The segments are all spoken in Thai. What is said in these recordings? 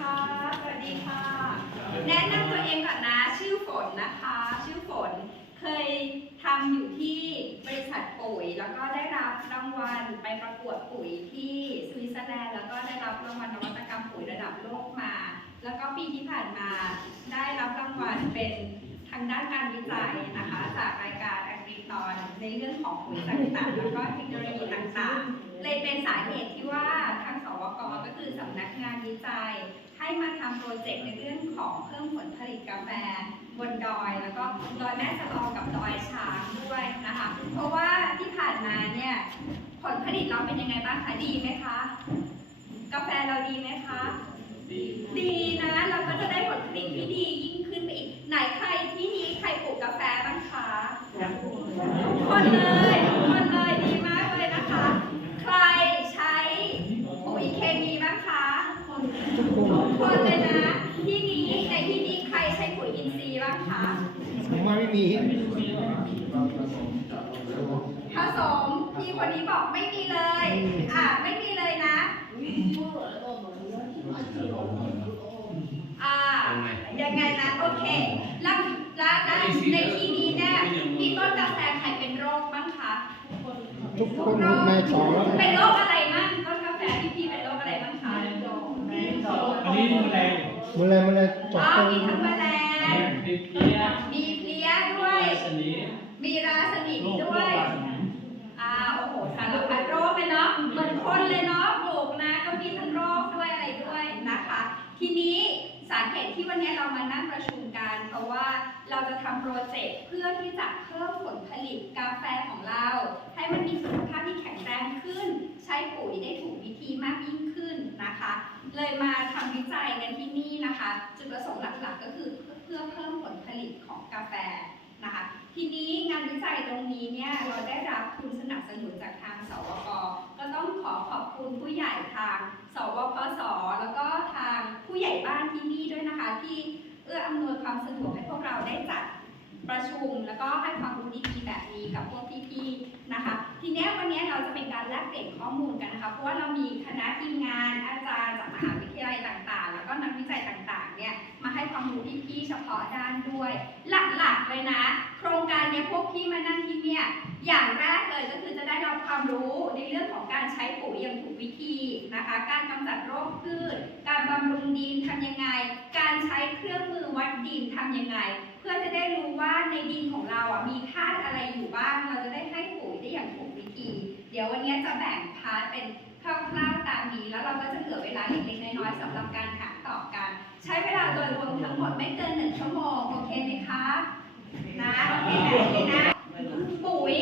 คะสวัสดีค่ะ แนะนำตัวเองก่อนนะ ชื่อฝนนะคะ ชื่อฝน เคยทำอยู่ที่บริษัทปุ๋ย แล้วก็ได้รับรางวัลไปประกวดปุ๋ยที่สวิตเซอร์แลนด์ แล้วก็ได้รับรางวัลนวัตกรรมปุ๋ยระดับโลกมา แล้วก็ปีที่ผ่านมาได้รับรางวัลเป็นทางด้านการวิจัยนะคะ จากรายการแอ r i ตอนในเรื่องของปุ๋ยต่างๆ แล้วก็เทคโนโลยีต่างๆ เลยเป็นสาเหตุที่ว่าทางสวกก็คือสำนักงานวิจัย ให้มาทำโปรเจกต์ในเรื่องของเพิ่มผลผลิตกาแฟบนดอย แล้วก็ดอยแม่สลองกับดอยช้างด้วยนะคะ เพราะว่าที่ผ่านมาเนี่ยผลผลิตเราเป็นยังไงบ้างคะดีไหมคะ กาแฟเราดีไหมคะ ดีนะเราก็จะได้ผลผลิตที่ดียิ่งขึ้นไปอีก ไหนใครที่นี้ใครปลูกกาแฟบ้างคะทุกคนเลยทุกคนเลยดีมากเลยนะคะ ใครใช้ปุ๋ยเคมีบ้างคะทุกคนเลยนะ ที่นี้ในที่นี้ใครใช้ปุ๋ยอินทรีย์บ้างคะ ผมว่าไม่มี ผสมพี่คนนี้บอกไม่มีเลย อะไม่มีเลยนะ อ่ายังไงนะโอเคแล้วแล้วแล้วในที่นี้เนี่ยมีต้นกาแฟใครเป็นโรคบ้างคะทุกคนในสองแล้วเป็นโรคอะไรบ้างต้นกาแฟที่พี่เป็นโรคอะไรบ้างคะอันนี้ดูแลมันเลยมันเลยจอ๋บอตรงมีทั้งแม มีเพี้ยมีเพลี้ยด้วย สนิมีราสนิทด้วยอ่าโอ้โหสารพัดโรคเลยเนาะเหมือนคนเลยเนาะปลูกนะก็มีทั้งโรคด้วยอะไรด้วยนะคะ ทีนี้สาเหตุที่วันนี้เรามานั่งประชุมกัน เพราะว่าเราจะทำโปรเจกต์เพื่อที่จะเพิ่มผลผลิตกาแฟของเรา ให้มันมีสุขภาพที่แข็งแรงขึ้น ใช้ปุ๋ยได้ถูกวิธีมากยิ่งขึ้นนะคะ เลยมาทำวิจัยกันที่นี่นะคะ จุดประสงค์หลักๆ ก็คือ พื่อเพิ่มผลผลิตของกาแฟนะคะทีนี้งานวิจัยตรงนี้เนี่ยเราได้รับทุนสนับสนุนจากทางสวกก็ต้องขอขอบคุณผู้ใหญ่ทาง สวพสแล้วก็ทางผู้ใหญ่บ้านที่นี่ด้วยนะคะ ที่เอื้ออำนวยความสะดวกให้พวกเราได้จัดประชุม แล้วก็ให้ความรู้ดีๆแบบนี้กับพวกพี่ๆนะคะ ทีนี้วันนี้เราจะเป็นการแลกเปลี่ยนข้อมูลกันนะคะเพราะว่าเรามีคณะทีมงานอาจารย์จากมหาวิทยาลัยต่างๆ แล้วก็นักวิจัยต่างๆ เนี่ยมาให้ความรู้พี่ๆเฉพาะด้านด้วย หลักๆเลยนะ โครงการเนี้ยพวกพี่มานั่งที่เนี่ยอย่างแรกเลยก็คือจะได้รับความรู้ในเรื่องของการใช้ปุ๋ยอย่างถูกวิธีนะคะ การกำจัดโรคพืช การบำรุงดินทำยังไง การใช้เครื่องมือวัดดินทำยังไง เพื่อจะได้รู้ว่าในดินของเราอะมีธาตุอะไรอยู่บ้าง เราจะได้ให้ปุ๋ยได้อย่างถูกวิธี เดี๋ยววันนี้จะแบ่งพาร์ทเป็นคร่าวๆตามนี้แล้วเราก็จะเหลือเวลาเล็กๆน้อยๆสำหรับการถามตอบกัน ช้เวลาโดยรวมทั้งหมดไม่เกินหนึ่งชั่วโมง โอเคไหมคะ นะ โอเคแบบนี้นะ ปุ๋ย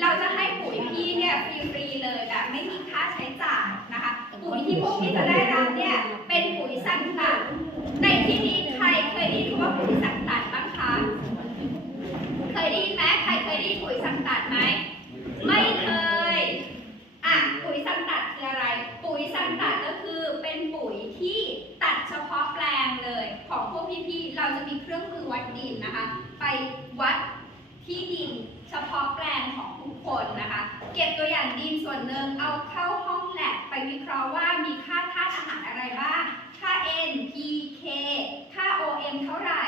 เราจะให้ปุ๋ยพี่เนี่ยฟรีๆเลยแบบไม่มีค่าใช้จ่ายนะคะ ปุ๋ยที่พวกพี่จะได้รับเนี่ยเป็นปุ๋ยสังตัด ในที่นี้ใครเคยได้ยินคำว่าปุ๋ยสังตัดบ้างคะ เคยได้ยินไหมใครเคยได้ยินปุ๋ยสังตัดไหม ไม่เคย อะ ปุ๋ยสังตัดคืออะไร ปุ๋ยสังตัดก็คือเป็นปุ๋ยที่ตัดเฉพาะแปลงเลย ของพวกพี่ๆ เราจะมีเครื่องมือวัดดินนะคะ ไปวัดที่ดินเฉ พาะแปลงของทุกคนนะคะ เก็บตัวอย่างดินส่วนหนึ่งเอาเข้าห้องแลบไปวิเคราะห์ว่ามีค่าธาตุอาหารอะไรบ้าง ค่า N P K ค่า OM เท่าไหร่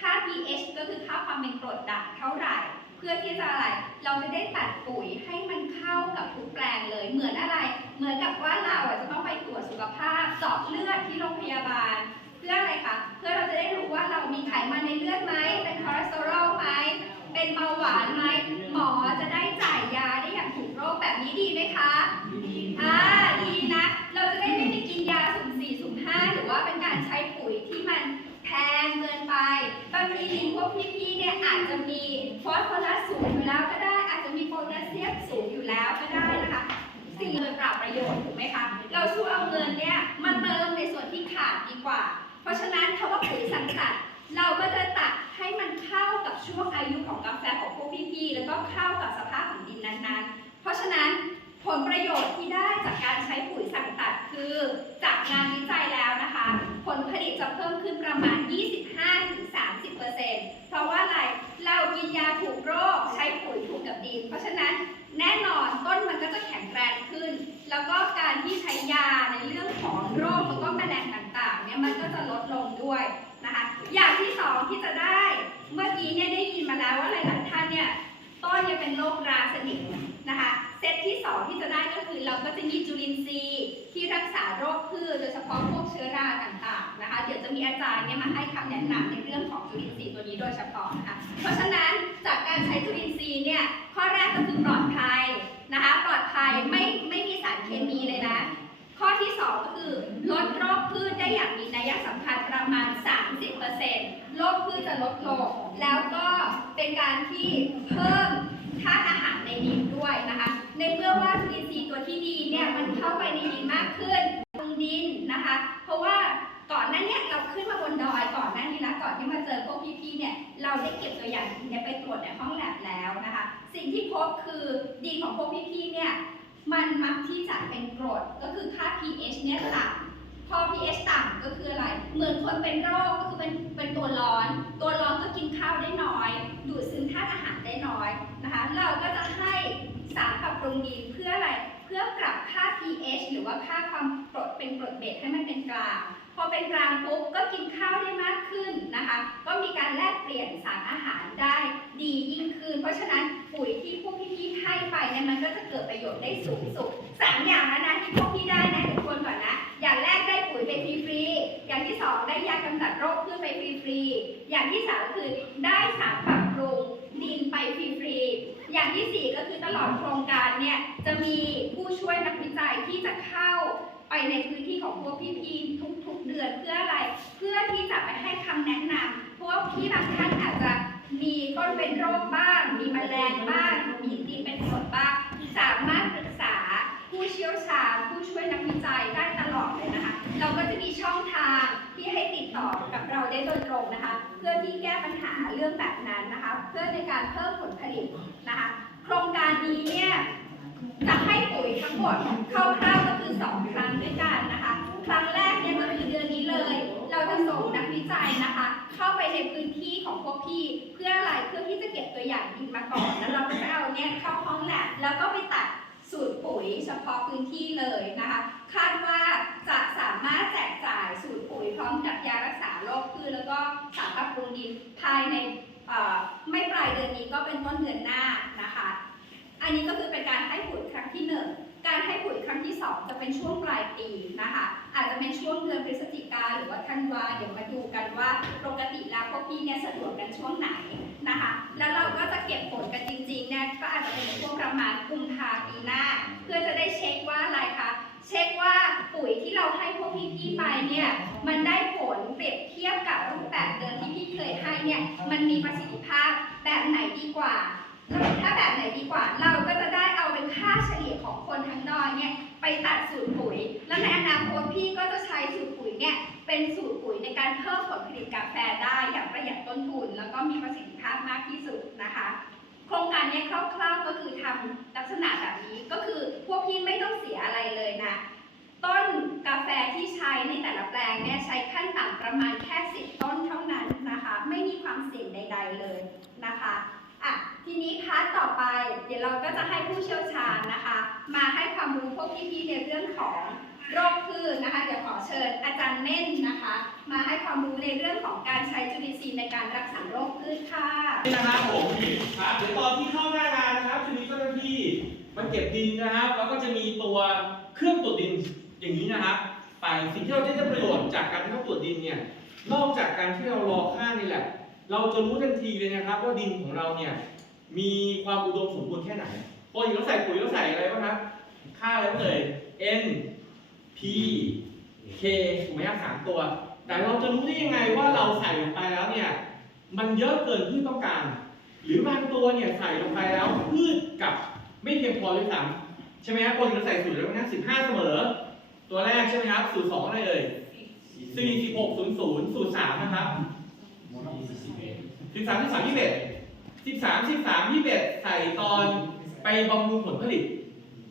ค่า pH ก็คือค่าความเป็นกรดด่างเท่าไหร่ เพื่อที่จะอะไร เราจะได้ตัดปุ๋ยให้มันเข้ากับทุกแปลงเลย เหมือนอะไร เหมือนกับว่าเราอะจะต้องไปตรวจสุขภาพเจาะเลือดที่โรงพยาบาล เพื่ออะไรคะ เพื่อเราจะได้รู้ว่าเรามีไขมันในเลือดไหมเป็นคอเลสเตอรอล เป็นเบาหวานไหมหมอจะได้จ่ายยาได้อย่างถูกโรคแบบนี้ดีไหมคะอ่าดีนะ เราจะได้ไม่ไปกินยาสุ่มสี่สุ่มห้าหรือว่าเป็นการใช้ปุ๋ยที่มันแพงเกินไปบางทีดินพวกพี่ๆเนี่ยอาจจะมีฟอสฟอรัสสูงอยู่แล้วก็ได้อาจจะมีโพแทสเซียมสูงอยู่แล้วก็ได้นะคะสิ่งเงินเปล่าประโยชน์ถูกไหมคะเราช่วยเอาเงินเนี่ยมาเติมในส่วนที่ขาดดีกว่า เพราะฉะนั้นคำว่าปุ๋ยสังกัด เราก็จะตัดให้มันเข้ากับช่วงอายุของกาแฟของพวกพี่ๆ แล้วก็เข้ากับสภาพของดินนั้นๆ เพราะฉะนั้นผลประโยชน์ที่ได้จากการใช้ปุ๋ยสั่งตัดคือ จากงานวิจัยแล้วนะคะ ผลผลิตจะเพิ่มขึ้นประมาณ 25-30%เพราะว่าอะไร เรากินยาถูกโรคใช้ปุ๋ยถูกกับดิน เพราะฉะนั้นแน่นอนต้นมันก็จะแข็งแรงขึ้น แล้วก็การที่ใช้ยาในเรื่องของโรคแล้วก็แมลงต่างๆเนี่ยมันก็จะลดลงด้วย นะคะ อย่างที่สองที่จะได้ เมื่อกี้เนี่ยได้ยินมาแล้วว่าหลาย ๆ ท่านเนี่ยต้นเนี่ยเป็นโรคราสนิกนะคะเซตที่สองที่จะได้ก็คือเราก็จะมีจุลินทรีย์ที่รักษาโรคพืชโดยเฉพาะพวกเชื้อราต่าง ๆ นะคะ เดี๋ยวจะมีอาจารย์เนี่ยมาให้คำแนะนำในเรื่องของจุลินทรีย์ตัวนี้โดยเฉพาะนะคะ เพราะฉะนั้นจากการใช้จุลินทรีย์เนี่ยข้อแรกก็คือปลอดภัยนะคะ ปลอดภัยไม่ไม่มีสารเคมีเลยนะ ข้อที่ 2 ก็คือ ลดโรคพืชได้อย่างมีนัยสำคัญประมาณ 30%โรคพืชจะลดลง แล้วก็เป็นการที่เพิ่มธาตุอาหารในดินด้วยนะคะ ในเมื่อว่าจุลินทรีย์ตัวที่ดีเนี่ยมันเข้าไปในดินมากขึ้นลงดินนะคะ เพราะว่าก่อนหน้าเนี้เราขึ้นมาบนดอยก่อนหน้านี้นะก่อนที่มาเจอพวกพี่ๆเนี่ยเราได้เก็บตัวอย่างดินเนี่ยไปตรวจในห้องแลบแล้วนะคะ สิ่งที่พบคือดินของพวกพี่ๆเนี่ย มันมักที่จะเป็นกรดก็คือค่า pH เนี่ยต่ำพอ pH ต่ำก็คืออะไร เหมือนคนเป็นโรคก็คือเป็นเป็นตัวร้อน ตัวร้อนก็กินข้าวได้น้อย ดูดซึมธาตุอาหารได้น้อยนะคะ เราก็จะให้สารปรับปรุงดินเพื่ออะไร เพื่อปรับค่า pH หรือว่าค่าความกรดเป็นกรดเบสให้มันเป็นกลาง พอเป็นกลางปุ๊บก็กินข้าวได้มากขึ้นนะคะ ก็มีการแลกเปลี่ยนสารอาหารได้ดียิ่งขึ้น เพราะฉะนั้นปุ๋ยที่พวกพี่ๆให้ไปเนี่ยมันก็จะเกิดประโยชน์ได้สูงสุดสามอย่างแล้วนะที่พวกพี่ได้นะเดี๋ยวทวนก่อนนะ อย่างแรกได้ปุ๋ยไปฟรีๆอย่างที่สองได้ยากำจัดโรคพืชไปฟรีๆอย่างที่สามคือได้สารปรับปรุงดินไปฟรีๆอย่างที่สี่ก็คือตลอดโครงการเนี่ยจะมีผู้ช่วยนักวิจัยที่จะเข้าไปในพื้นที่ของพวกพี่ๆทุก เดือนเพื่ออะไร เพื่อที่จะไปให้คำแนะนำเพราะว่าพี่บางท่านอาจจะมีต้นเป็นโรคบ้าง มีแมลงบ้าง มีดินเป็นกรดบ้าง สามารถปรึกษาผู้เชี่ยวชาญผู้ช่วยนักวิจัยได้ตลอดเลยนะคะ เราก็จะมีช่องทางที่ให้ติดต่อกับเราได้โดยตรงนะคะ เพื่อที่แก้ปัญหาเรื่องแบบนั้นนะคะ เพื่อในการเพิ่มผลผลิตนะคะ โครงการนี้เนี่ยจะให้ปุ๋ยทั้งหมดคร่าวๆก็คือ 2 ครั้งด้วยกันนะคะ ครั้งแรกเนี่ยก็คือเดือนนี้เลย เราจะส่งนักวิจัยนะคะ เข้าไปในพื้นที่ของพวกพี่เพื่ออะไรเพื่อที่จะเก็บตัวอย่างดินมาก่อนแล้วเราก็จะเอาเนี่ยเข้าห้องแลบแล้วก็ไปตัดสูตรปุ๋ยเฉพาะพื้นที่เลยนะคะ คาดว่าจะสามารถแจกจ่ายสูตรปุ๋ยพร้อมกับยารักษาโรคพืชแล้วก็สารปรับปรุงดินภายในไม่ปลายเดือนนี้ก็เป็นต้นเดือนหน้านะคะ อันนี้ก็คือเป็นการให้ปุ๋ยครั้งที่หนึ่งการให้ปุ๋ยครั้งที่สองจะเป็นช่วงปลายปีนะคะ ช่วงเดือนพฤศจิกาหรือว่าธันวาเดี๋ยวมาดูกันว่าปกติแล้วพวกพี่เนี่ยสะดวกกันช่วงไหนนะคะ แล้วเราก็จะเก็บผลกันจริงๆเนี่ยก็อาจจะเป็นช่วงประมาณกุมภาปีหน้า เพื่อจะได้เช็คว่าอะไรคะเช็คว่าปุ๋ยที่เราให้พวกพี่ๆไปเนี่ยมันได้ผลเปรียบเทียบกับรูปแบบเดิมที่พี่เคยให้เนี่ยมันมีประสิทธิภาพแบบไหนดีกว่าถ้าแบบไหนดีกว่าเราก็จะได้เอาเป็นค่าเฉลี่ยของคนทั้งดอยเนี่ย ไปตัดสูตรปุ๋ย แล้วในอนาคตพี่ก็จะใช้สูตรปุ๋ยเนี่ยเป็นสูตรปุ๋ยในการเพิ่มผลผลิตกาแฟได้อย่างประหยัดต้นทุน แล้วก็มีประสิทธิภาพมากที่สุดนะคะ โครงการนี้คร่าวๆก็คือทำลักษณะแบบนี้ก็คือพวกพี่ไม่ต้องเสียอะไรเลยนะ ต้นกาแฟที่ใช้ในแต่ละแปลงเนี่ยใช้ขั้นต่ำประมาณแค่10ต้นเท่านั้นนะคะ ไม่มีความเสี่ยงใด ๆเลยนะคะอะ ทีนี้พาร์ทต่อไป เดี๋ยวเราก็จะให้ผู้เชี่ยวชาญนะคะ มาให้ความรู้พวกพี่ๆในเรื่องของโรคพืชนะคะ เดี๋ยวขอเชิญอาจารย์เม่นนะคะ มาให้ความรู้ในเรื่องของการใช้จุลินทรีย์ในการรักษาโรคพืชค่ะนี่นะครับผมครับเดี๋ยวตอนที่เข้าหน้างานนะครับจะมีเจ้าหน้าที่มาเก็บดินนะครับ แล้วก็จะมีตัวเครื่องตรวจดินอย่างนี้นะครับไปสิ่งที่เราได้ประโยชน์จากการที่เขาตรวจดินเนี่ย นอกจากการที่เรารอค่านี่แหละ เราจะรู้ทันทีเลยนะครับ ว่าดินของเราเนี่ย มีความอุดมสมบูรณ์แค่ไหนปกติเราใส่ปุ๋ยเราใส่อะไรบ้างครับ ค่าอะไรบ้างเอ่ย N P K ถูกไหมครับสามตัว แต่เราจะรู้ได้ยังไงว่าเราใส่ลงไปแล้วเนี่ย มันเยอะเกินพืชต้องการ หรือบางตัวเนี่ยใส่ลงไปแล้วพืชกับไม่เพียงพอด้วยซ้ำใช่ไหมครับคนเราใส่สูตรแล้วนะสิบห้าเสมอ ตัวแรกใช่ไหมครับ สูตรสองอะไรเอ่ยสี่สิบหกศูนย์ศูนย์สูตรสามนะครับสิบสามสิบสามยี่สิบเอ็ด สิบสามสิบสามยี่สิบเอ็ดใส่ตอนไปบำรุงผลผลิต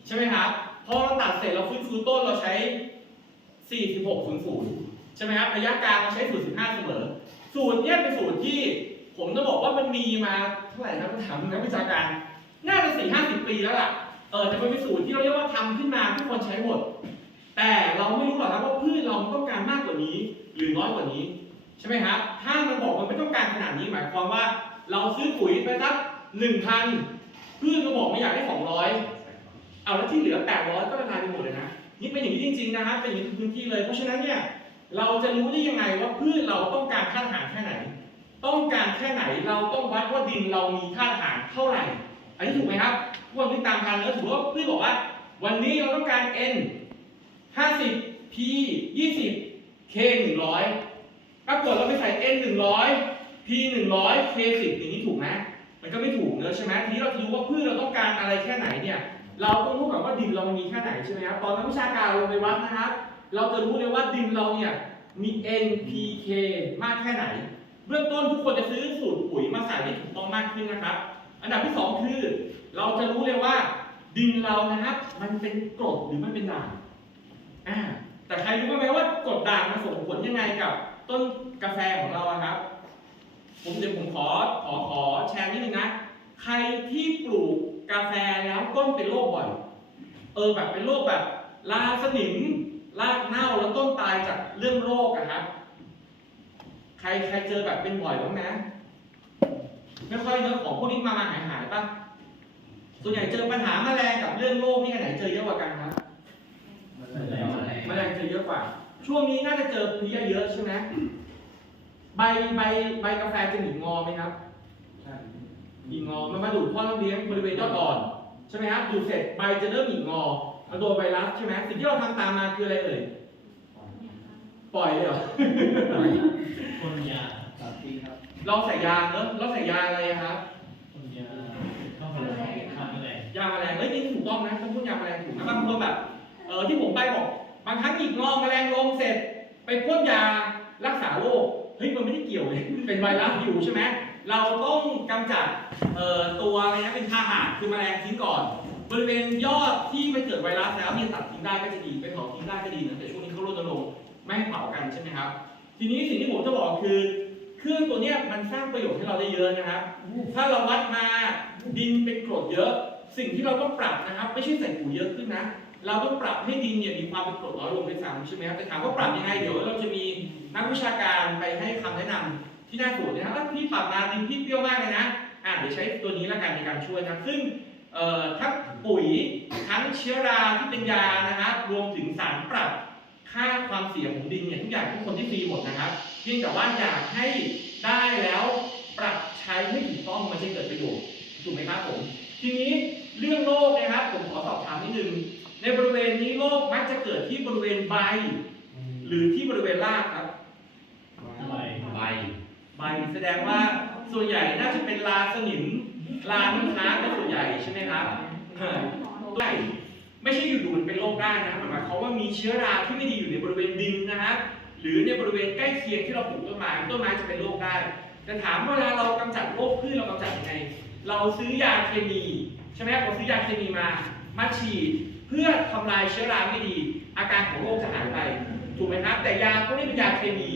ใช่ไหมครับ พอเราตัดเสร็จเราฟื้นฟูต้นเราใช้4600ใช่ไหมครับ ระยะกลางเราใช้ศูนย์สูตร15เสมอ สูตรเนี้ยเป็นสูตรที่ผมจะบอกว่ามันมีมาเท่าไหร่นะถามนักวิชาการ น่าจะสี่ห้าสิบปีแล้วล่ะ เออแต่มันเป็นสูตรที่เราเรียกว่าทำขึ้นมาทุกคนใช้หมด แต่เราไม่รู้หรอกครับว่าพืชเราต้องการมากกว่านี้ หรือน้อยกว่านี้ ใช่ไหมครับ ถ้ามันบอกมันไม่ต้องการขนาดนี้หมายความว่า เราซื้อปุ๋ยไปสักหนึ่งพันเพืชก็บอกไม่อยากได้สองร้อยเอาแล้วที่เหลือแปดร้อยก็ละลายไปหมดเลยนะนี่เป็นอย่างนี้จริงๆนะครับเป็นอย่างนี้ทุกพื้นที่เลย เพราะฉะนั้นเนี่ยเราจะรู้ได้ยังไงว่าพืชเราต้องการธาตุอาหารแค่ไหน ต้องการแค่ไหนเราต้องวัดว่าดินเรามีธาตุอาหารเท่าไหร่ อันนี้ถูกไหมครับทุกคนที่ตามทันแล้วถือว่าพืชบอกว่า วันนี้เราต้องการ n 50 p 20 k 100ปรากฏเราไปใส่ n 100 p 100 k 10อย่างนี้ถูกไหมมันก็ไม่ถูกเนอะใช่ไหมทีนี้เราจะรู้ว่าพืชเราต้องการอะไรแค่ไหนเนี่ย เราต้องรู้ก่อนว่าดินเรามันมีแค่ไหนใช่ไหมครับตอนนักวิชาการเราไปวัดนะครับ เราจะรู้เลยว่าดินเราเนี่ยมี n p k มากแค่ไหน เบื้องต้นทุกคนจะซื้อสูตรปุ๋ยมาใส่ได้ถูกต้องมากขึ้นนะครับ อันดับที่สองคือ เราจะรู้เลยว่าดินเรานะครับ มันเป็นกรดหรือมันเป็นด่างอ่าแต่ใครรู้ไหมว่ากรดด่างมันส่งผลยังไงกับ ต้นกาแฟของเราครับ ผมเดี๋ยวผมขอขอขอแชร์นิดนึงนะ ใครที่ปลูกกาแฟแล้วต้นเป็นโรคบ่อย เออแบบเป็นโรคแบบลาสนิมรากเน่าแล้วต้นตายจากเรื่องโรคอะครับใครใครเจอแบบเป็นบ่อยบ้างนะ ไม่ค่อยเนื้อะของพวกนี้มามาหายหายๆป่ะส่วนใหญ่เจอปัญหาแมลงกับเรื่องโรคนี่อันไหนเจอเยอะกว่ากันครับแมลงเจอเยอะกว่า ช่วงนี้น่าจะเจอเพลี้ยเยอะใช่ไหม ใบใบใบกาแฟจะหงิกงอไหมครับหงิกงอมันมาดูดพ่อน้ำเลี้ยงบริเวณยอดอ่อนใช่ไหมครับดูดเสร็จใบจะเริ่มหงิกงอมันโดนไวรัสใช่ไหมสิ่งที่เราทำตามมาคืออะไรเอ่ยปล่อยเลยเหรอคนยาเราใส่ยาเนอะเราใส่ยาอะไรอะครับคนยาเข้ามาเลยทำอะไรยาแมลงเอ้ยนี่ถูกต้องนะถ้าพูดยาแมลงถูกนะบางคนแบบเออที่ผมไปบอกบางครั้งหงิกงอแมลงลงเสร็จ ไปพ่นยารักษาโรค เฮ้ยมันไม่ได้เกี่ยวเลยเป็นไวรัสอยู่ใช่ไหมเราต้องกำจัดเอ่อตัวอะไรนะเป็นพาหะคือแมลงทิ้งก่อน บริเวณยอดที่มันเกิดไวรัสแล้วเนี่ยตัดทิ้งได้ก็จะดีไปเผาทิ้งได้ก็ดีนะแต่ช่วงนี้เขารณรงค์ไม่ให้เผากันใช่ไหมครับ ทีนี้สิ่งที่ผมจะบอกคือเครื่องตัวเนี้ยมันสร้างประโยชน์ให้เราได้เยอะนะครับ ถ้าเราวัดมาดินเป็นกรดเยอะ สิ่งที่เราต้องปรับนะครับ ไม่ใช่ใส่ปุ๋ยเยอะขึ้นนะ เราต้องปรับให้ดินเนี่ยมีความเป็นกรดน้อยลงไปซ้ำใช่ไหมครับแต่ถามว่าปรับยังไงเดี๋ยวเราจะมีนักวิชาการไปให้คำแนะนำที่น่าสนนะครับว่าพี่ปรับมาดินพี่เปรี้ยวมากเลยนะอะเดี๋ยวใช้ตัวนี้ละกันในการช่วยนะครับซึ่งทั้งปุ๋ยทั้งเชื้อราที่เป็นยานะครับรวมถึงสารปรับค่าความเสี่ยงของดินเนี่ยทุกอย่างทุกคนที่ฟรีหมดนะครับเพียงแต่ว่าอยากให้ได้แล้วปรับใช้ให้ถูกต้องมันจะเกิดประโยชน์ถูกไหมครับผมทีนี้เรื่องโรคนะครับผมขอสอบถามนิดนึง ในบริเวณนี้โรคมักจะเกิดที่บริเวณใบ หรือที่บริเวณรากครับ ใบใบใบแสดงว่าส่วนใหญ่น่าจะเป็นลาสนิมลาน้ำค้างเป็นส่วนใหญ่ใช่ไหมครับเออไม่ไม่ใช่อยู่ๆมันเป็นโรคได้นะมันหมายความว่ามีเชื้อราที่ไม่ดีอยู่ในบริเวณดินนะครับหรือในบริเวณใกล้เคียงที่เราปลูกต้นไม้ต้นไม้จะเป็นโรคได้ แต่ถามว่าเวลาเรากำจัดโรคพืชเรากำจัดยังไง เราซื้อยาเคมีใช่ไหมครับเราซื้อยาเคมีมามาฉีดเพื่อทำลายเชื้อราไม่ดี อาการของโรคจะหายไป ถูกไหมครับ แต่ยาพวกนี้เป็นยาเคมี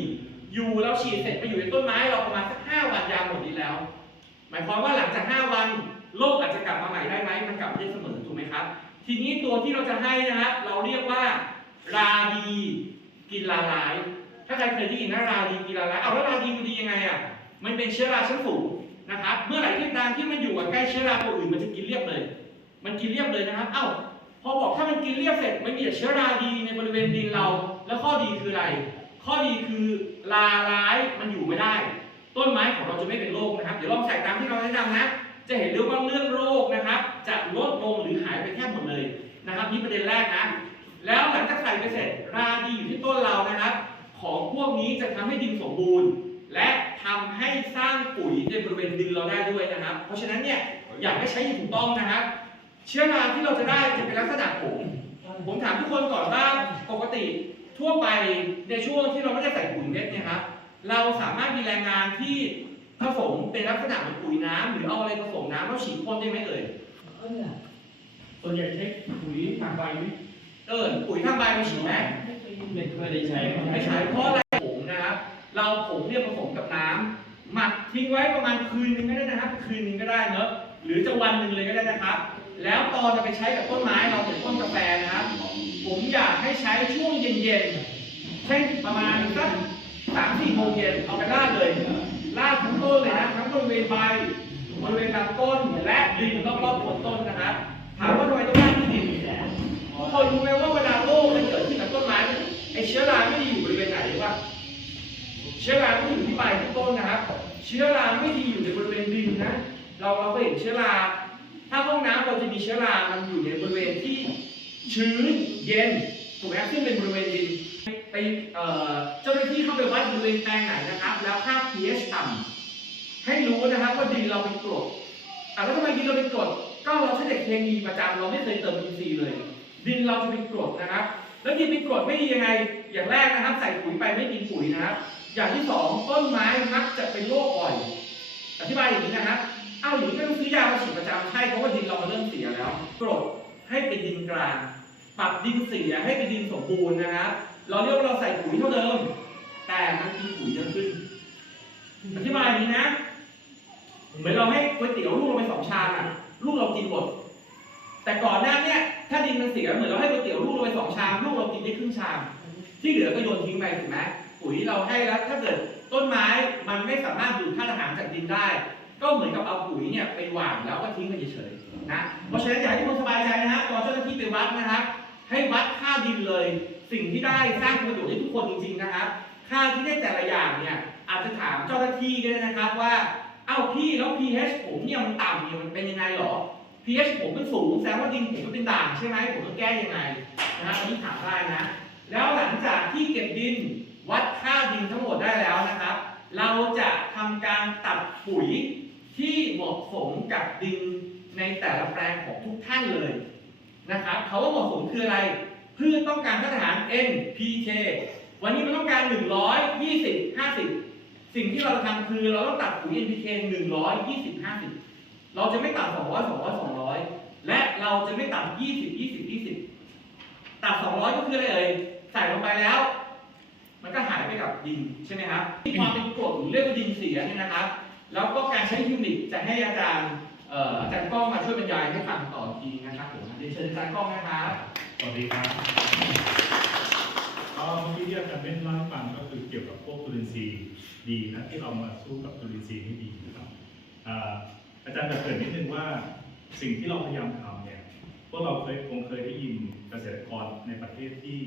อยู่เราฉีดเสร็จไปอยู่ในต้นไม้เราประมาณสักห้าวันยาหมดฤทธิ์แล้ว หมายความว่าหลังจาก5วันโรคอาจจะกลับมาใหม่ได้ไหมมันกลับได้เสมอถูกไหมครับ ทีนี้ตัวที่เราจะให้นะครับเราเรียกว่าราดีกินลาลาย ถ้าใครเคยได้ยินนะราดีกินลาลายเอาแล้วราดีมันดียังไงอะมันเป็นเชื้อราชั้นสูงนะครับ เมื่อไหร่ที่ตามที่มันอยู่กับใกล้เชื้อราตัวอื่นมันจะกินเรียบเลย มันกินเรียบเลยนะครับ เอ้า อบอกถ้ามันกินเรียบเสร็จมันมีแต่เชื้อราดีในบริเวณดินเรา แล้วข้อดีคืออะไร ข้อดีคือลาร้ายมันอยู่ไม่ได้ ต้นไม้ของเราจะไม่เป็นโรคนะครับ เดี๋ยวลองใส่ตามที่เราแนะนำนะ จะเห็นเลยว่าเรื่องโรคนะครับ จะลดลงหรือหายไปแทบหมดเลยนะครับนี่ประเด็นแรกนะ แล้วหลังจากใส่ไปเสร็จราดีอยู่ที่ต้นเรานะครับ ของพวกนี้จะทำให้ดินสมบูรณ์ และทำให้สร้างปุ๋ยในบริเวณดินเราได้ด้วยนะครับ เพราะฉะนั้นเนี่ยอยากให้ใช้อย่างถูกต้องนะครับ เชื้อราที่เราจะได้จะเป็นลักษณะผงผมถามทุกคนก่อนว่าปกติทั่วไปในช่วงที่เราไม่ได้ใส่ปุ๋ยเม็ดเนี่ยครับเราสามารถมีแรงงานที่ผสมเป็นลักษณะเหมือนปุ๋ยน้ำหรือเอาอะไรผสมน้ำแล้วฉีดพ่นได้ไหมเอ่ยส่วนใหญ่ใช้ปุ๋ยทางใบไหมเออปุ๋ยทางใบมาฉีดไหมไม่เคยได้ใช้ไม่ใช่เพราะอะไรผงนะครับเราผงเนี่ยผสมกับน้ำหมักทิ้งไว้ประมาณคืนนึงก็ได้นะครับ คืนนึงก็ได้เนอะหรือจะวันหนึ่งเลยก็ได้นะครับ แล้วตอนจะไปใช้กับต้นไม้เราเป็นต้นกาแฟนะครับ ผมอยากให้ใช้ช่วงเย็นๆเช่นประมาณสักสามสี่โมงเย็นเอาไปราดเลยราดทั้งต้นเลยนะทั้งบริเวณใบบริเวณลำต้นและดินรอบๆโคนต้นนะครับถามว่าทำไมต้องราดที่ดินทุกคนรู้ไหมว่าเวลาโรคมันเกิดขึ้นกับต้นไม้ไอเชื้อราไม่ได้อยู่บริเวณไหนหรือว่าเชื้อราไม่ด้อยู่ที่ใบที่ต้นนะครับ เชื้อราไม่ได้อยู่ในบริเวณดินนะ เราเราก็เห็นเชื้อรา มีเชื้อรามันอยู่ในบริเวณที่ชื้นเย็นถูกไหมซึ่งเป็นบริเวณดินไปเจ้าหน้าที่เข้าไปวัดบริเวณแปลงไหนนะครับ แล้วค่า pH ต่ำให้รู้นะครับว่าดินเราเป็นกรดอ่แล้วทำไมดินเราเป็นกรดก็เราใช้เด็กเคมีประจำเราไม่เคยเติมอินทรีย์เลย ดินเราจะเป็นกรดนะครับ แล้วดินเป็นกรดไม่ดียังไง อย่างแรกนะครับ ใส่ปุ๋ยไปไม่กินปุ๋ยนะครับ อย่างที่สองต้นไม้มักจะเป็นโรคบ่อย อธิบายอย่างนี้นะครับ เอ้าอยู่ไม่ต้องซื้อยามาฉีดประจำใช่เพราะว่าดินเรามันเริ่มเสียแล้วกรดให้เป็นดินกลางปรับดินเสียให้เป็นดินสมบูรณ์นะครับเราเรียกว่าเราใส่ปุ๋ยเท่าเดิม แต่มันกินปุ๋ยเยอะขึ้นอธิบายอย่างนี้นะเหมือนเราให้ก๋วยเตี๋ยวลูกเราไปสองชามอะลูกเรากินหมด แต่ก่อนหน้าเนี้ยถ้าดินมันเสียเหมือนเราให้ก๋วยเตี๋ยวลูกเราไปสองชามลูกเรากินได้ครึ่งชาม ที่เหลือก็โยนทิ้งไปถูกไหมปุ๋ยเราให้แล้วถ้าเกิดต้นไม้มันไม่สามารถดูดธาตุอาหารจากดินได้ ก็เหมือนกับเอาปุ๋ยเนี่ยไปหว่านแล้วก็ทิ้งไปเฉยๆนะเพราะฉะนั้นอยากให้ทุกคนสบายใจนะฮะตอนเจ้าหน้าที่ไปวัดนะครับ ให้วัดค่าดินเลย สิ่งที่ได้สร้างประโยชน์ให้ทุกคนจริงๆนะครับค่าที่ได้แต่ละอย่างเนี่ยอาจจะถามเจ้าหน้าที่ก็ได้นะครับว่าเอ้าพี่แล้ว pH ผมเนี่ยมันต่ำเนี่ยมันเป็นยังไงหรอ pH ผมมันสูงแสดงว่าดินผมมันเป็นด่างใช่ไหมผมต้องแก้ยังไงนะฮะอันนี้ถามได้นะ แล้วหลังจากที่เก็บดินวัดค่าดินทั้งหมดได้แล้วนะครับ เราจะทำการตัดปุ๋ย ที่เหมาะสมกับดินในแต่ละแปลงของทุกท่านเลยนะครับเขาว่าเหมาะสมคืออะไรพืชต้องการธาตุอาหาร N P K วันนี้มันต้องการ 120 50 สิ่งที่เราจะทำคือเราต้องตัดปุ๋ย NPK 120 50 เราจะไม่ตัด 200 200 200 และเราจะไม่ตัด 20 20 20 ตัด 200 ก็คืออะไรเอ่ยใส่ลงไปแล้ว มันก็หายไปกับดินใช่ไหมครับที่ความเป็นกรดหรือเรียกว่าดินเสียเนี่ยนะครับ แล้วก็การใช้ฮิวมิกจะให้อาจารย์อาจารย์ก้องมาช่วยบรรยายให้ฟังต่อทีนะครับผมเรียนเชิญอาจารย์ก้องนะครับสวัสดีครับก็เมื่อกี้ที่อาจารย์เบ้นเล่าให้ฟังก็คือเกี่ยวกับพวกจุลินทรีย์ดีนะที่เรามาสู้กับจุลินทรีย์ไม่ดีนะครับอาจารย์จะเกิดนิดนึงว่าสิ่งที่เราพยายามทำเนี่ยพวกเราเคยคงเคยได้ยินเกษตรกรในประเทศที่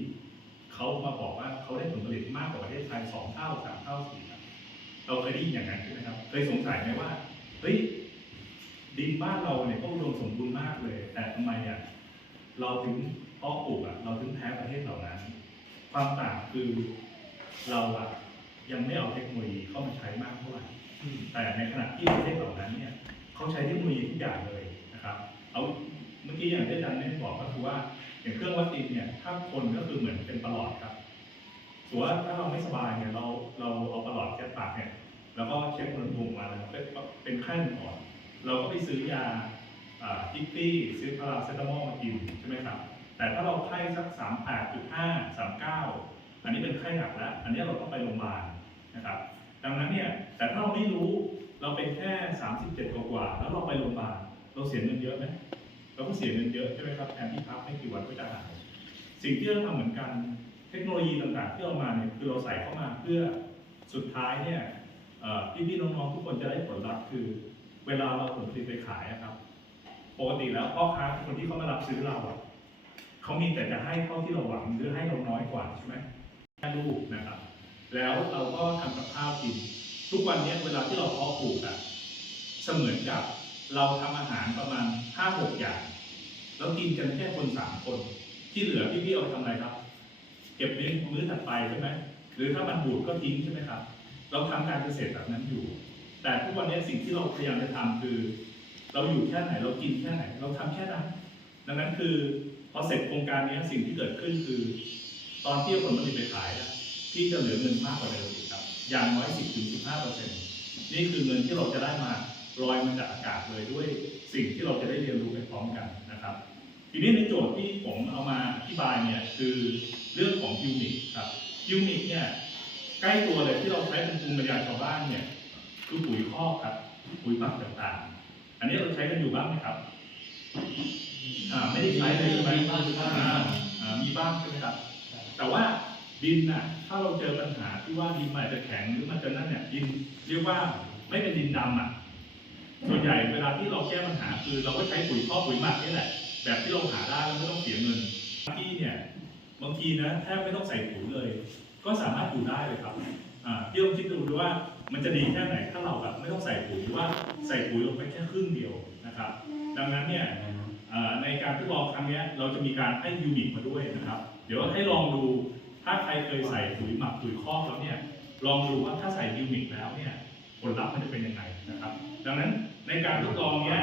เขามาบอกว่าเขาได้ผลผลิตมากกว่าประเทศไทยสองเท่าสามเท่าสี่ เราเคยได้ยินอย่างนั้นใช่ไหมครับ เคยสงสัยไหมว่า เฮ้ย ดินบ้านเราเนี่ยก็อุดมสมบูรณ์มากเลย แต่ทำไมอะ เราถึงเพาะปลูกอะ เราถึงแพ้ประเทศเหล่านั้น ความต่างคือเราอะยังไม่เอาเทคโนโลยีเข้ามาใช้มากเท่าไหร่ แต่ในขณะที่ประเทศเหล่านั้นเนี่ยเขาใช้เทคโนโลยีทุกอย่างเลยนะครับ เอาเมื่อกี้อย่างที่อาจารย์ได้บอกก็คือว่าอย่างเครื่องวัดดินเนี่ย ถ้าคนก็คือเหมือนเป็นประหลอดครับสมมติว่าถ้าเราไม่สบายเนี่ยเราเราเอาประหลอดแก้ปากเนี่ย แล้วก็เช็คอุณหภูมิมาแล้วเป็นเป็นไข้อ่อน เราก็ไปซื้อยาทิกตี้ซื้อพาราเซตามอลมากินใช่ไหมครับ แต่ถ้าเราไข้สักสามแปดจุดห้าสามเก้าอันนี้เป็นไข้หนักแล้ว อันนี้เราต้องไปโรงพยาบาลนะครับ ดังนั้นเนี่ย แต่ถ้าเราไม่รู้ เราเป็นแค่สามสิบเจ็ดกว่าๆ แล้วเราไปโรงพยาบาล เราเสียเงินเยอะไหมเราก็เสียเงินเยอะใช่ไหมครับ แทนที่พักไม่กี่วันก็จะหาย สิ่งที่เราทำเหมือนกัน เทคโนโลยีต่างๆ ที่เรามาเนี่ย คือเราใส่เข้ามาเพื่อ สุดท้ายเนี่ย พี่ๆน้องๆทุกคนจะได้ผลลัพธ์คือ เวลาเราผลผลิตไปขายอะครับ ปกติแล้วพ่อค้าคนที่เขามารับซื้อเราอะเขามีแต่จะให้เท่าที่เราหวังหรือให้เราน้อยกว่าใช่ไหมแค่ลูกนะครับ แล้วเราก็ทำกับข้าวกิน ทุกวันนี้เวลาที่เราเพาะปลูกอะเสมือนกับเราทำอาหารประมาณห้าหกอย่าง แล้วกินกันแค่คนสามคน ที่เหลือพี่ๆเอาทำอะไรครับ เก็บเป็นมื้อถัดไปใช่ไหมหรือถ้ามันบูดก็ทิ้งใช่ไหมครับ เราทำการเกษตรแบบนั้นอยู่ แต่ทุกวันนี้สิ่งที่เราพยายามจะทำคือ เราอยู่แค่ไหนเรากินแค่ไหน เราทำแค่นั้น ดังนั้นคือพอเสร็จโครงการนี้สิ่งที่เกิดขึ้นคือ ตอนที่เอาผลผลิตไปขายอะพี่จะเหลือเงินมากกว่าเดิมอีกครับ อย่างน้อย 10ถึง15เปอร์เซ็นต์นี่คือเงินที่เราจะได้มาลอยมาจากอากาศเลยด้วยสิ่งที่เราจะได้เรียนรู้ไปพร้อมกันนะครับ ทีนี้ในโจทย์ที่ผมเอามาอธิบายเนี่ยคือเรื่องของยูนิคครับยูนิคเนี่ย ใกล้ตัวเลยที่เราใช้เป็นภูมิปัญญาชาวบ้านเนี่ยคือปุ๋ยคอกครับปุ๋ยหมักต่างๆ อันนี้เราใช้กันอยู่บ้างไหมครับอ่าไม่ได้ใช้เลยใช่ไหมอ่าอ่ามีบ้างใช่ไหมครับ แต่ว่าดินน่ะถ้าเราเจอปัญหาที่ว่าดินมันอาจจะแข็งหรือมันจะนั่นเนี่ยดินเรียกว่าไม่เป็นดินดำอะส่วนใหญ่เวลาที่เราแก้ปัญหาคือ เราก็ใช้ปุ๋ยคอกปุ๋ยหมักนี่แหละ แบบที่เราหาได้แล้วไม่ต้องเสียเงินที่เนี่ยบางทีนะแทบไม่ต้องใส่ปุ๋ยเลย ก็สามารถอยู่ได้เลยครับพี่ลองคิดดูดูว่ามันจะดีแค่ไหนถ้าเราแบบไม่ต้องใส่ปุ๋ยหรือว่าใส่ปุ๋ยลงไปแค่ครึ่งเดียวนะครับ ดังนั้นเนี่ยในการทดลองครั้งนี้เราจะมีการให้ยูนิตมาด้วยนะครับ เดี๋ยวให้ลองดูถ้าใครเคยใส่ปุ๋ยหมักปุ๋ยคอกแล้วเนี่ยลองดูว่าถ้าใส่ยูนิตแล้วเนี่ยผลลัพธ์มันจะเป็นยังไงนะครับ ดังนั้นในการทดลองเนี้ย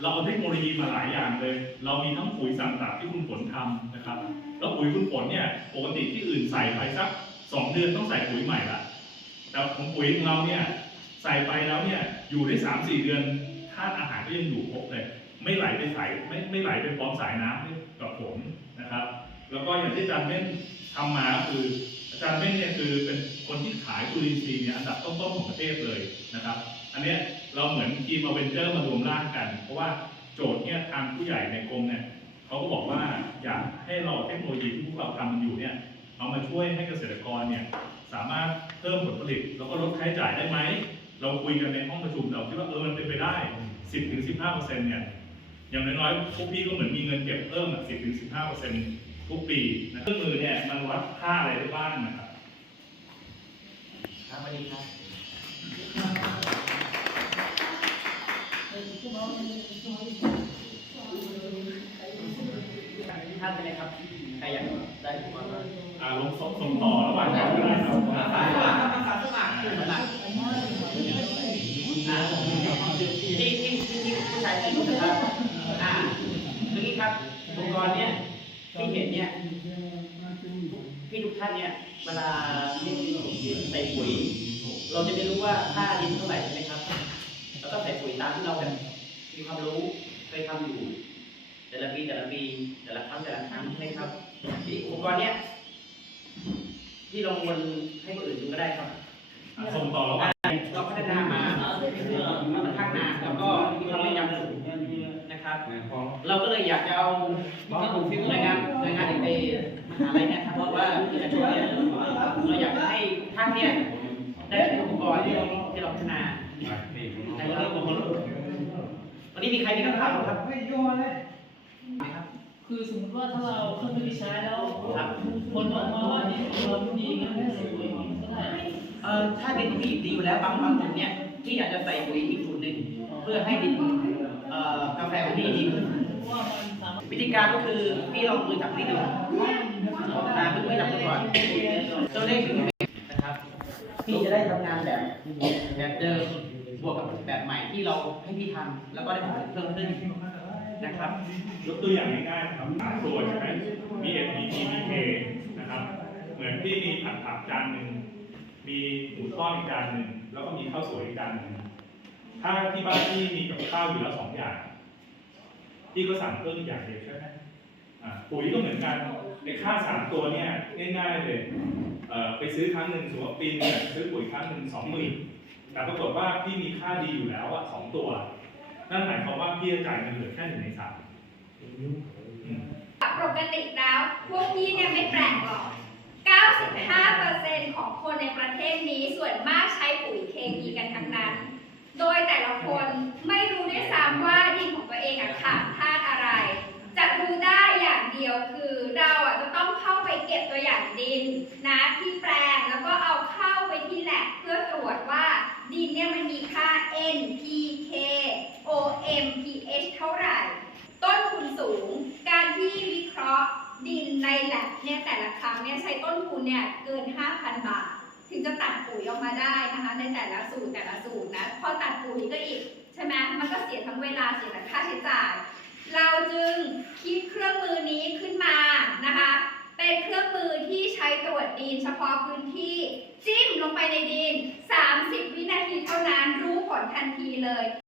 เราเอาเทคโนโลยีมาหลายอย่างเลย เรามีทั้งปุ๋ยสังตัดที่คุณฝนทำนะครับ แล้วปุ๋ยคุณฝนเนี่ยปกติที่อื่นใส่ไปสักสองเดือนต้องใส่ปุ๋ยใหม่ละแต่ของปุ๋ยของเราเนี่ยใส่ไปแล้วเนี่ยอยู่ได้สามสี่เดือนธาตุอาหารก็ยังอยู่ครบเลย ไม่ไหลไปสายไม่ไม่ไหลไปพร้อมสายน้ำกับฝนนะครับ แล้วก็อย่างที่อาจารย์เม่นทำมาก็คืออาจารย์เม่นเนี่ยคือเป็นคนที่ขายจุลินทรีย์เนี่ยอันดับต้นๆของประเทศเลยนะครับ อันเนี้ยเราเหมือนทีมอเวนเจอร์มารวมร่างกัน เพราะว่าโจทย์เนี่ยทางผู้ใหญ่ในกรมเนี่ย เขาก็บอกว่าอยากให้เราเทคโนโลยีที่พวกเราทำมันอยู่เนี่ยเอามาช่วยให้เกษตรกรเนี่ยสามารถเพิ่มผลผลิต แล้วก็ลดค่าใช้จ่ายได้ไหม เราคุยกันในห้องประชุมเราคิดว่าเออมันเป็นไปได้ 10ถึง15เปอร์เซ็นต์เนี่ยอย่างน้อยๆพวกพี่ก็เหมือนมีเงินเก็บเพิ่มอะ10ถึง15เปอร์เซ็นต์ทุกปีนะเครื่องมือเนี่ยมันวัดค่าอะไรได้บ้างนะครับครับสวัสดีครับ ท่านเป็นไงครับใครอยากได้อุปกรณ์บ้าอ่าลงส่งส่งต่อระหว่างกันก็ได้ครับอาสาสมัครอาสาสมัครอาสาสมัครอ่าที่ที่ที่ที่ผู้ชายที่รู้นะครับอ่าคือนี้ครับอุปกรณ์เนี่ยที่เห็นเนี่ยพี่ทุกท่านเนี่ยเวลาใส่ปุ๋ย เราจะไม่รู้ว่าค่าดินเท่าไหร่ใช่ไหมครับ แล้วก็ใส่ปุ๋ยตามที่เราแบบมีความรู้เคยทำอยู่ แต่ละปีแต่ละปีแต่ละครั้งแต่ละครั้งใช่ไหมครับที่อุปกรณ์เนี้ย ที่เราวนให้คนอื่นดูก็ได้ครับอ่าส่งต่อระหว่างเราพัฒนามามาค่อนข้างนานแล้วก็มีความแม่นยำสูงนะครับ เราก็เลยอยากจะเอาหน่วยงานหน่วยงานเอกมหาลัยเนี่ยครับเพราะว่าเอกชนเนี่ยเราอยากจะให้ท่านเนี่ยได้ใช้อุปกรณ์ที่เราที่เราพัฒนาในเรื่องของวันนี้มีใครมีคำถามไหมครับ คือสมมติว่าถ้าเราเครื่องมือที่ใช้แล้วครับผลออกมาว่านี่เราไม่ดีงั้นไม่ส่ปุ๋ยก็ได้เอ่อถ้าดินที่ดีอยู่แล้วบางบางจุดเนี่ยที่อยากจะใส่ปุ๋ยอีกจุดหนึ่งเพื่อให้ดินเอ่อกาแฟของพี่ดีขึ้นๆวิธีการก็คือพี่ลองมือจับนี่ดูอ่ามือมือจับมือก่อนตัวเลขถึงนะครับพี่จะได้ทำงานแบบแบบเดิมบวกกับแบบใหม่ที่เราให้พี่ทำแล้วก็ได้ผลผลิตเพิ่มขึ้น นะครับยกตัวอย่างง่ายๆครับสามตัวใช่ไหมมี S P G B K นะครับเหมือนที่มีผัดผักจานหนึ่งมีหมูทอดอีกจานหนึ่งแล้วก็มีข้าวสวยอีกจานหนึ่งถ้าที่บ้านที่มีกับข้าวอยู่แล้วสองอย่างพี่ก็สั่งเพิ่มอีกอย่างเดียวใช่ไหมอ่าปุ๋ยก็เหมือนกัน ในค่าสามตัวเนี่ยง่ายๆเลยเอ่อไปซื้อครั้งหนึ่งสมมติว่าปีนึงเนี่ยซื้อปุ๋ยครั้งหนึ่งสองหมื่นแต่ปรากฏว่าพี่มีค่าดีอยู่แล้วอะสองตัว นั่นหมายความว่าพี่จะจ่ายเงินเหลือแค่หนึ่งในสามปกติแล้ว พวกพี่เนี่ยไม่แปลกหรอก 95%ของคนในประเทศนี้ส่วนมากใช้ปุ๋ยเคมีกันทั้งนั้น โดยแต่ละคนไม่รู้ด้วยซ้ำว่าดินของตัวเองอะขาดธาตุอะไร จะรู้ได้อย่างเดียวคือเราอะจะต้องเข้าไปเก็บตัวอย่างดินนะที่แปลงแล้วก็เอาเข้าไปที่แลบเพื่อตรวจว่า ดินเนี่ยมันมีค่า N P K O M P H เท่าไหร่ ต้นทุนสูง การที่วิเคราะห์ดินในแลบเนี่ยแต่ละครั้งเนี่ยใช้ต้นทุนเนี่ยเกิน 5,000 บาท ถึงจะตัดปุ๋ยออกมาได้นะคะในแต่ละสูตรแต่ละสูตรนะ พอตัดปุ๋ยก็อีกใช่ไหมมันก็เสียทั้งเวลาเสียทั้งค่าใช้จ่าย เราจึงคิดเครื่องมือนี้ขึ้นมานะคะ เป็นเครื่องมือที่ใช้ตรวจดิน เฉพาะพื้นที่จิ้มลงไปในดิน 30 วินาทีเท่านั้นรู้ผลทันทีเลย